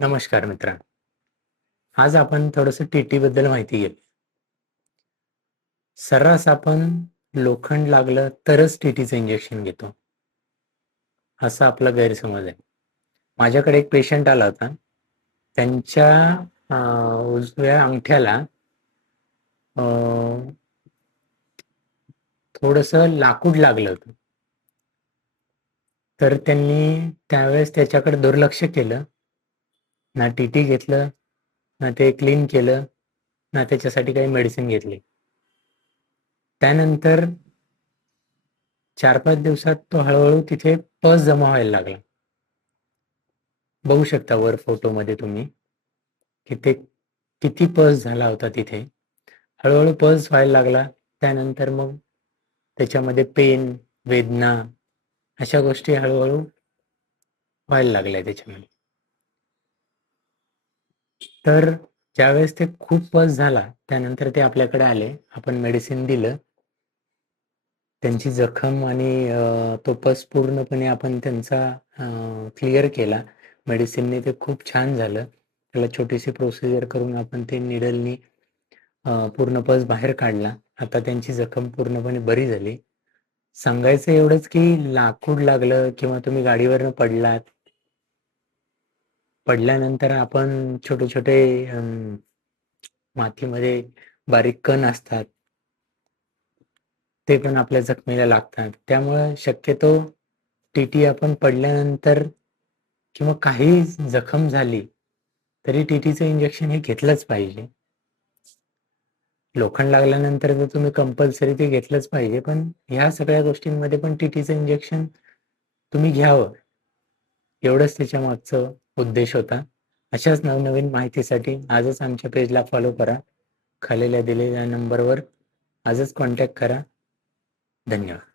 नमस्कार मित्रांनो. आज आपण थोडंसं टीटी बद्दल माहिती घेऊ. सर्रास आपण लोखंड लागलं तरच टीटीचं इंजेक्शन घेतो, असा आपला गैरसमज आहे. माझ्याकडे एक पेशंट आला होता. त्यांच्या अ, उजव्या अंगठ्याला अ, थोडंसं लाकूड लागलं होतं. तर त्यांनी त्यावेळेस त्याच्याकडे दुर्लक्ष केलं. ना टीटी घेतलं, ना ते क्लीन केलं, ना त्याच्यासाठी काही मेडिसिन घेतली. त्यानंतर 4-5 दिवसात तो हळू-हळू तिथे पस जमा व्हायला लागला. बघू शकता वर फोटोमध्ये तुम्ही, की ते किती पस झाला होता तिथे. हळू-हळू पस व्हायला लागला. त्यानंतर मग त्याच्यामध्ये पेन, वेदना अशा गोष्टी हळू व्हायला लागल्या त्याच्यामध्ये. तर ज्यावेळेस ते खूप पस झाला, त्यानंतर ते आपल्याकडे आले. आपण मेडिसिन दिलं. त्यांची जखम आणि तो पस पूर्णपणे आपण त्यांचा क्लिअर केला. मेडिसिनने ते खूप छान झालं. त्याला छोटीशी प्रोसिजर करून आपण ते निडलनी पूर्ण पस बाहेर काढला. आता त्यांची जखम पूर्णपणे बरी झाली. सांगायचं एवढंच की लाकूड लागलं किंवा तुम्ही गाडीवरनं पडलात. पडल्यानंतर आपण छोटे-छोटे मातीमध्ये बारीक कण असतात. ते पण आपल्या जखमेला लागतात. त्यामुळं शक्यतो टीटी आपण पडल्यानंतर किंवा काही जखम झाली, तरी टीटीचं इंजेक्शन हे घेतलंच पाहिजे. लोखंड लागल्यानंतर तर तुम्ही कंपल्सरी ते घेतलंच पाहिजे. पण ह्या सगळ्या गोष्टींमध्ये पण टीटीचं इंजेक्शन तुम्ही घ्यावं, एवढंच त्याच्यामागचं उद्देश होता. अशाच नवनवीन माहितीसाठी आजच आमच्या पेजला फॉलो करा. खाली दिलेल्या नंबरवर आजच कॉन्टॅक्ट करा. धन्यवाद.